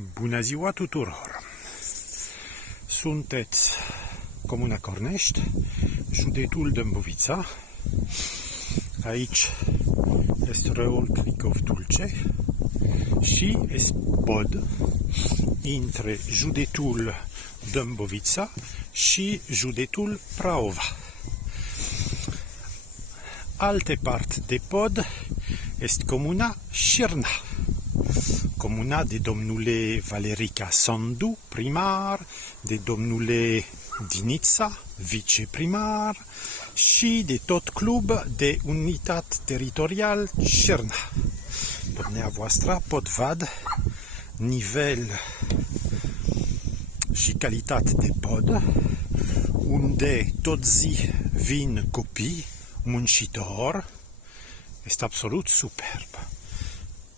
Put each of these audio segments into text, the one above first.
Bună ziua tuturor! Sunteți Comuna Cornești, județul Dâmbovița. Aici este râul Cricov Dulce și este pod între județul Dâmbovița și județul Praova. Alte parte de pod este comuna Șerna. Comuna de domnule Valerica Sandu, primar, de domnule Dinița, viceprimar și de tot club de unitate teritorial Șerna. Dumneavoastră pot vad nivel și calitate de pod, unde tot zi vin copii muncitori, este absolut superb.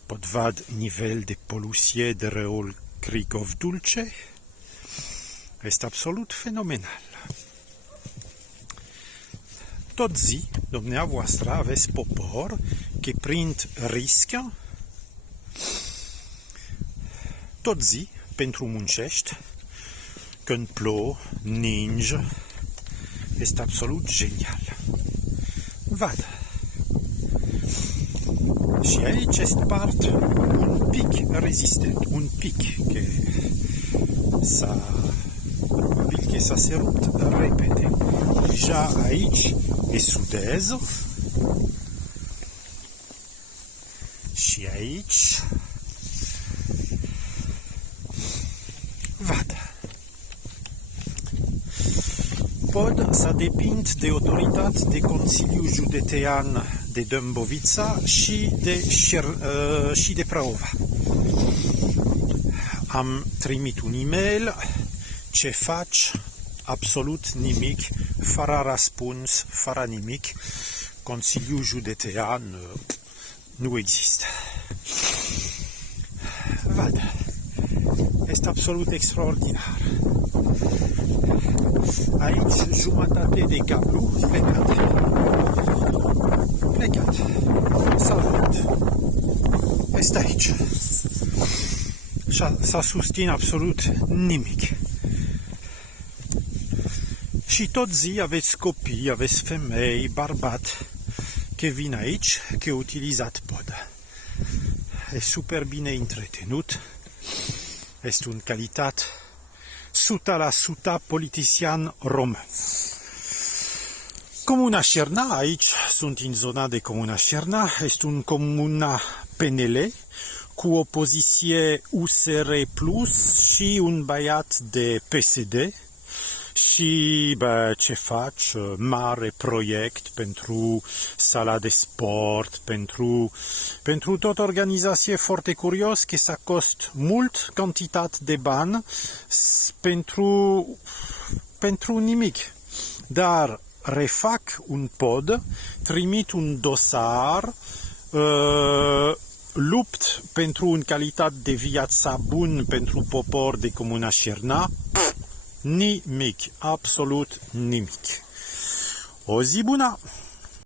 Pot vad nivel de poluție de râul Cricov Dulce, este absolut fenomenal. Tot zi, dumneavoastră, aveți popor care prind riscă, tot zi, pentru muncești, când plouă, ninge, este absolut genial. Vad. Și aici este part un pic rezistent, un pic probabil că s-a se rupt repede. Deja aici e sudez și aici vad. Pod să depind de autoritate de Consiliu Județean de Dâmbovița și de Praova. Am trimit un e-mail, ce faci? Absolut nimic, fără răspuns, fără nimic. Consiliul Județean nu există. Vad, este absolut extraordinar. Aici jumătate de cablu plecat. Salut! Este aici. S-a susțin absolut nimic. Și tot zi aveți copii, aveți femei, bărbat, că vin aici, că utilizat pod. E super bine întreținut. Este un calitate 100% politician român. Comuna Șerna, aici sunt în zona de Comuna Șerna, este un comuna PNL cu opoziție USR Plus și un băiat de PSD și ce faci? Mare proiect pentru sala de sport, pentru tot organizație foarte curios că s-a cost mult cantitate de bani pentru nimic. Dar refac un pod, trimit un dosar, lupt pentru un calitate de viață bun pentru popor de Comuna Șerna. Nimic, absolut nimic. O zi bună!